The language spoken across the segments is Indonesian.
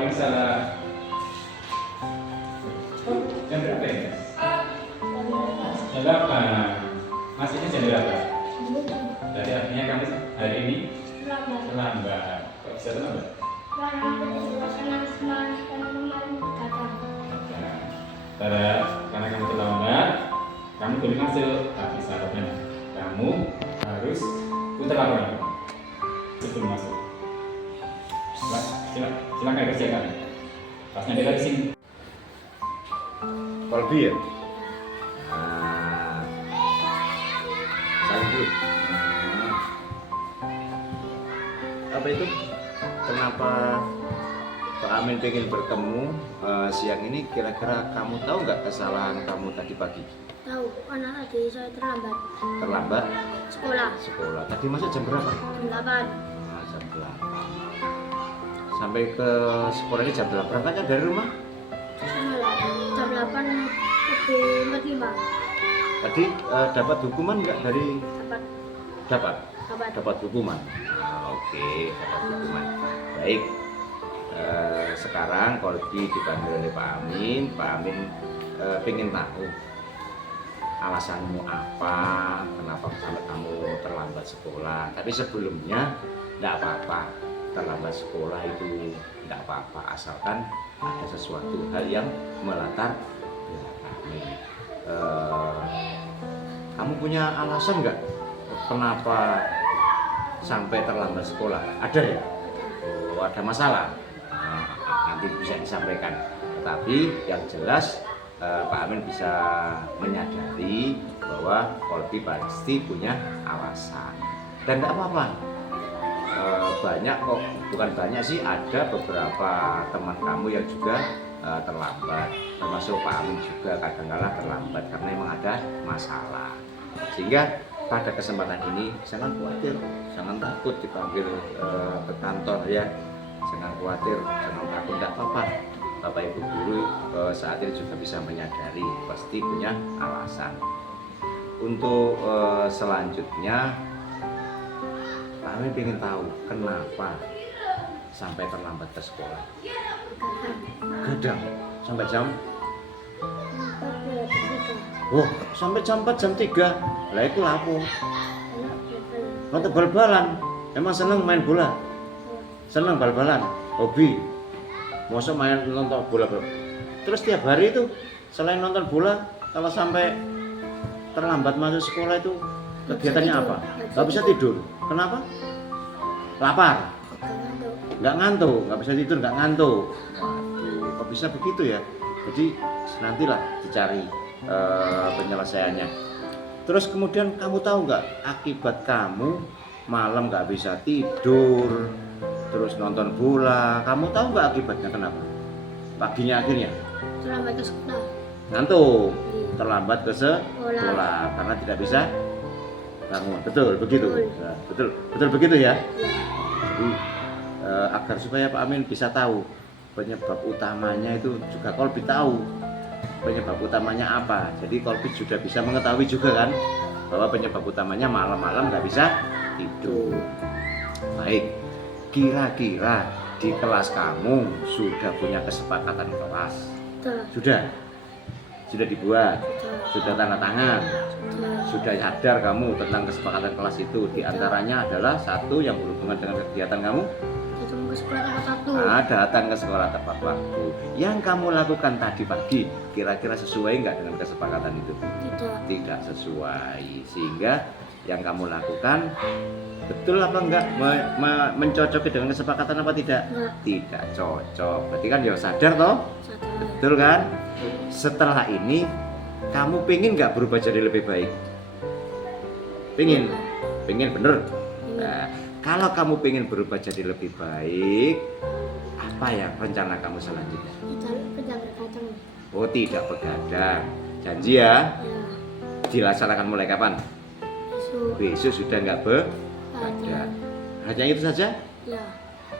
Waalaikumsalam. Jam berapa ya? Jam 8. Mas ini jam berapa? Berarti artinya kamu hari ini terlambat. Kok bisa terlambat? Karena kamu terlambat, kamu boleh masuk. Tapi syaratnya kamu harus putar laporan sebelum masuk. Silakan kerjakan. Pas nanti dari sini. Kolbi ya? Nah, sanggup. Apa itu? Kenapa Pak Amin pengen bertemu siang ini? Kira-kira kamu tahu nggak kesalahan kamu tadi pagi? Tahu, anak adik saya terlambat. Terlambat? Sekolah. Sekolah. Tadi masuk jam berapa? Jam 8. Nah, jam 8. Sampai ke sekolah ini jam 8. Berangkatnya dari rumah? Jam 8 lebih 45. Tadi dapat hukuman nggak dari? Dapat. Dapat. Dapat. Dapat hukuman. Nah, oke, dapat hukuman. Baik. Sekarang Kolbi dipanggil oleh Pak Amin. Pak Amin pengen tahu alasanmu apa, kenapa sampai kamu terlambat sekolah. Tapi sebelumnya tidak apa-apa, terlambat sekolah itu tidak apa-apa, asalkan ada sesuatu hal yang melatar belakang. Kamu punya alasan nggak kenapa sampai terlambat sekolah? Ada ya? Oh, ada masalah? Nah, nanti bisa disampaikan. Tapi yang jelas Pak Amin bisa menyadari bahwa Kolbi pasti punya alasan. Dan tidak apa-apa. Banyak kok, bukan banyak sih, ada beberapa teman kamu yang juga terlambat. Termasuk Pak Amin juga kadang-kala terlambat karena memang ada masalah. Sehingga pada kesempatan ini jangan khawatir, jangan takut dipanggil ke kantor ya. Jangan khawatir, jangan takut, tidak apa-apa. Bapak Ibu guru saat ini juga bisa menyadari pasti punya alasan. Untuk selanjutnya kami ingin tahu kenapa sampai terlambat ke sekolah. Gadang sampai jam? Oh, sampai jam 4 jam 3. Lah itu lapo. Nonton bal-balan. Emang seneng main bola? Seneng bal-balan, hobi. Masa main nonton bola bro. Terus tiap hari itu selain nonton bola, kalau sampai terlambat masuk sekolah itu kegiatannya apa? Gak bisa tidur. Kenapa? Lapar. Nggak ngantuk, nggak bisa tidur, nggak ngantuk. Waduh, kok bisa begitu ya? Jadi nantilah dicari penyelesaiannya. Terus kemudian kamu tahu nggak akibat kamu malam nggak bisa tidur, terus nonton bola, kamu tahu nggak akibatnya kenapa? Paginya akhirnya Terlambat ke sekolah. ngantuk, terlambat ke sekolah karena tidak bisa bangun. Betul begitu? Nah, betul begitu ya? Jadi agar supaya Pak Amin bisa tahu penyebab utamanya itu juga Kolbi tahu penyebab utamanya apa. Jadi Kolbi sudah bisa mengetahui juga kan bahwa penyebab utamanya malam-malam nggak bisa tidur. Baik. Kira-kira di kelas kamu sudah punya kesepakatan kelas? Sudah? Sudah dibuat? Sudah tanda tangan? Sudah sadar kamu tentang kesepakatan kelas itu? Di antaranya adalah satu yang berhubungan dengan kegiatan kamu? Datang ke sekolah tepat waktu. Datang ke sekolah tepat waktu. Yang kamu lakukan tadi pagi, kira-kira sesuai nggak dengan kesepakatan itu? Tidak sesuai. Sehingga yang kamu lakukan betul apa enggak mencocoki dengan kesepakatan apa tidak? Enggak. Tidak cocok. Berarti kan ya sadar toh? Sadar. Betul kan? Setelah ini kamu pengen nggak berubah jadi lebih baik? Pengen? Pengen bener? Nah, kalau kamu pengen berubah jadi lebih baik, apa ya rencana kamu selanjutnya? Tidak berkacang. Oh, tidak begadang. Janji ya? Ya. Dilaksanakan mulai kapan? Besok sudah nggak begadang. Hanya itu saja? Ya.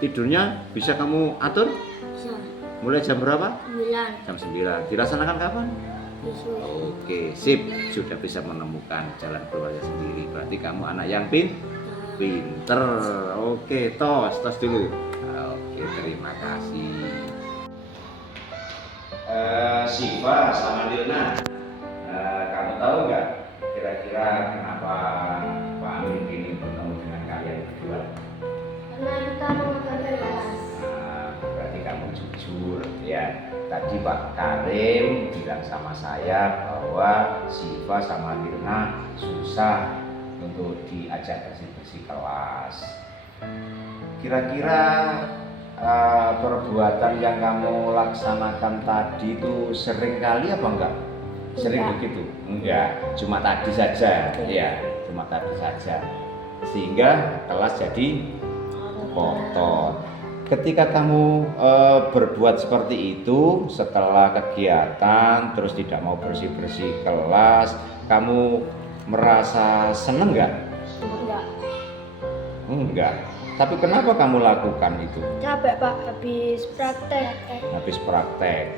Tidurnya bisa kamu atur? Bisa. Mulai jam berapa? 9. Jam 9. Dilaksanakan kapan? Besok. Oke, sip. Sudah bisa menemukan jalan keluarnya sendiri. Berarti kamu anak yang pinter. Oke, tos dulu. Oke, terima kasih. Siva sama Lilna, kamu tahu nggak kira-kira kenapa Pak Amin ingin bertemu dengan kalian berdua? Karena kita mengajar kelas. Berarti kamu jujur ya. Tadi Pak Karim bilang sama saya bahwa Siva sama Lilna susah untuk diajak bersih-bersih kelas. Kira-kira perbuatan yang kamu laksanakan tadi itu sering kali apa enggak? Sering Enggak. begitu? Enggak, cuma tadi saja. Ya, cuma tadi saja. Sehingga kelas jadi kotor. Ketika kamu berbuat seperti itu setelah kegiatan terus tidak mau bersih-bersih kelas, kamu merasa seneng nggak? Enggak. Enggak. Tapi kenapa kamu lakukan itu? Capek Pak, habis praktek. Habis praktek,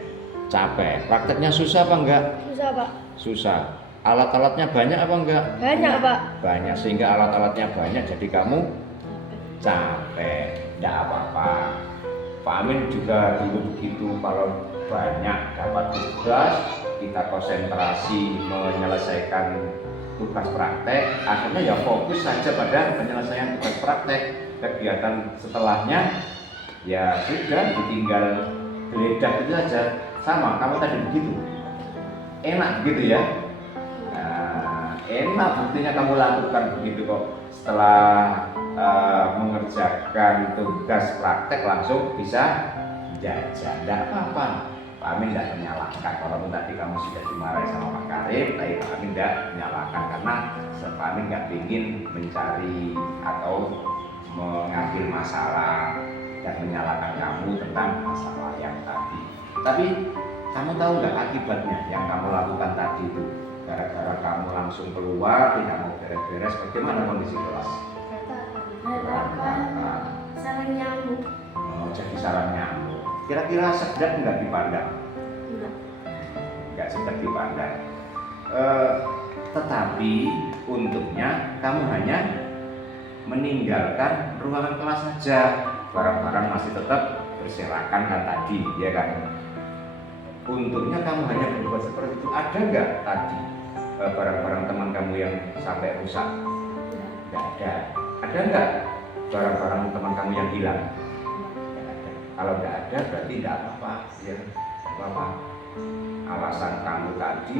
capek. Prakteknya susah apa enggak? Susah Pak. Susah. Alat-alatnya banyak apa enggak? Banyak Pak. Banyak, sehingga alat-alatnya banyak jadi kamu capek. Tidak apa-apa. Pak Amin juga dulu begitu, kalau banyak dapat tugas kita konsentrasi menyelesaikan tugas praktek, akhirnya ya fokus saja pada penyelesaian tugas praktek. Kegiatan setelahnya ya sudah ditinggal geledah itu saja. Sama kamu tadi begitu, enak begitu ya. Nah, enak buktinya kamu lakukan begitu kok. Setelah mengerjakan tugas praktek langsung bisa jajan, tidak apa-apa. Pak Amin tidak menyalahkan. Walaupun tadi kamu sudah dimarahi sama Pak Karim, tapi Pak Amin tidak menyalahkan karena Pak Amin nggak ingin mencari atau mengambil masalah dan menyalahkan kamu tentang masalah yang tadi. Tapi kamu tahu nggak akibatnya yang kamu lakukan tadi itu? Gara-gara kamu langsung keluar, tidak mau beres-beres, bagaimana kondisi kelas? Berantakan. Sarang nyamuk. Oh, jadi sarang nyamuk. Kira-kira sedap nggak dipandang? Enggak. Nggak sedap dipandang. Tetapi untungnya kamu hanya meninggalkan ruangan kelas saja. Barang-barang masih tetap berserakan kan tadi, ya kan? Untungnya kamu hanya berbuat seperti itu. Ada nggak tadi barang-barang teman kamu yang sampai rusak? Nggak ada. Ada nggak barang-barang teman kamu yang hilang? Nggak ada. Kalau nggak ada berarti nggak apa-apa, ya nggak apa-apa. Alasan kamu tadi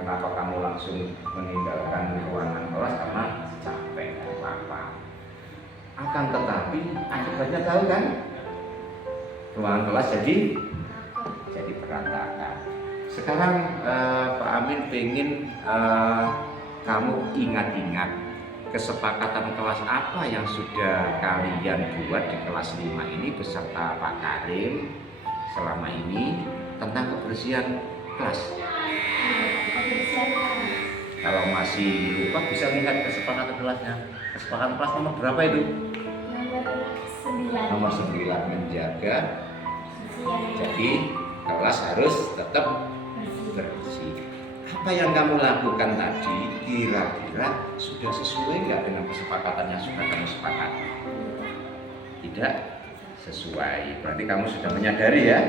kenapa kamu langsung meninggalkan ruangan kelas karena capek, nggak apa-apa. Akan tetapi akibatnya tahu kan? Ruangan kelas jadi berantakan. Sekarang Pak Amin pengen kamu ingat-ingat kesepakatan kelas apa yang sudah kalian buat di kelas 5 ini beserta Pak Karim selama ini tentang kebersihan kelas. Kalau masih lupa bisa lihat kesepakatan kelasnya. Kesepakatan kelas nomor berapa itu? Nomor 9, menjaga. Jadi kelas harus tetap bersih. Apa yang kamu lakukan tadi kira-kira sudah sesuai nggak dengan kesepakatan yang sudah kamu sepakati? Tidak sesuai. Berarti kamu sudah menyadari ya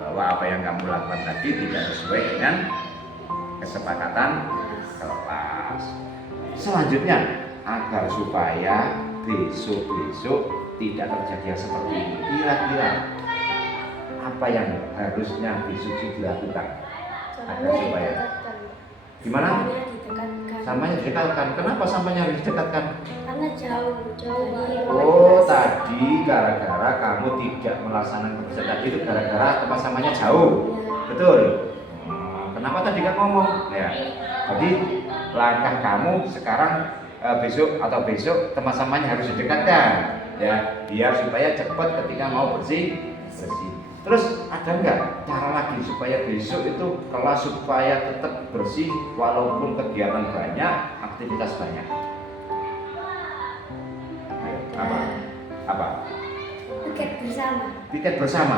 bahwa apa yang kamu lakukan tadi tidak sesuai dengan kesepakatan kelas. Selanjutnya, agar supaya besok-besok tidak terjadi yang seperti ini, kira-kira apa yang harusnya besok dilakukan agar supaya gimana? Sampahnya didekatkan. Kenapa sampahnya harus didekatkan? Karena jauh dari Oh, tadi gara-gara kamu tidak melaksanakan kebersihan tadi itu gara-gara tempat sampahnya jauh. Betul. Kenapa tadi kan ngomong? Ya. Jadi langkah kamu sekarang besok tempat sampahnya harus didekatkan, ya, biar supaya cepat ketika mau bersih. Terus ada nggak cara lagi supaya besok itu kelas supaya tetap bersih walaupun kegiatan banyak, aktivitas banyak? Apa? Piket bersama. Piket bersama.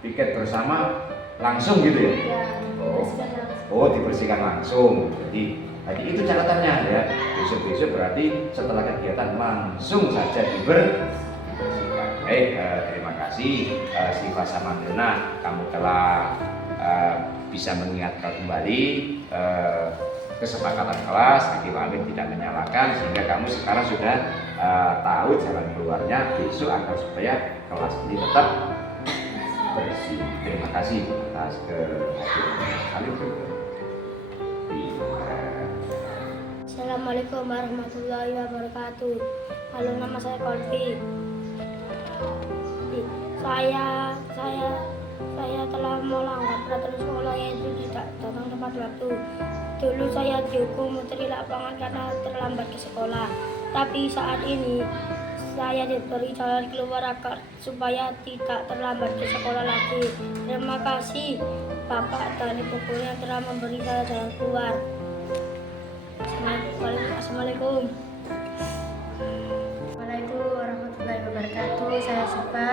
Piket bersama langsung gitu ya? Ya, dibersihkan langsung. Oh, dibersihkan langsung. Jadi itu catatannya ya. Besok-besok berarti setelah kegiatan langsung saja dibersihkan. Baik, terima kasih Siva sama Lilna, kamu telah bisa mengingatkan kembali kesepakatan kelas, amin tidak menyalahkan, sehingga kamu sekarang sudah tahu jalan keluarnya besok agar supaya kelas ini tetap bersih. Terima kasih atas kehadiran. Assalamualaikum warahmatullahi wabarakatuh. Halo, nama saya Kolfi. Saya telah melanggar peraturan sekolah, yaitu tidak datang tepat waktu. Dulu saya dihukum menteri lapangan karena terlambat ke sekolah. Tapi saat ini saya diberi jalan keluar agar supaya tidak terlambat ke sekolah lagi. Terima kasih Bapak dan Ibu guru yang telah memberi saya jalan keluar. Assalamualaikum. Assalamualaikum warahmatullahi wabarakatuh. Saya Siva.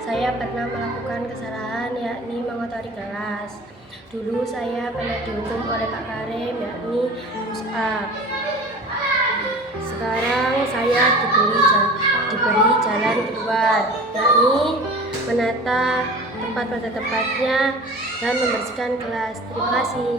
Saya pernah melakukan kesalahan, yakni mengotori kelas. Dulu saya pernah dihukum oleh Pak Karim, yakni push up. Sekarang saya diberi jalan keluar, yakni menata tempat pada tempatnya dan membersihkan kelas. Terima kasih.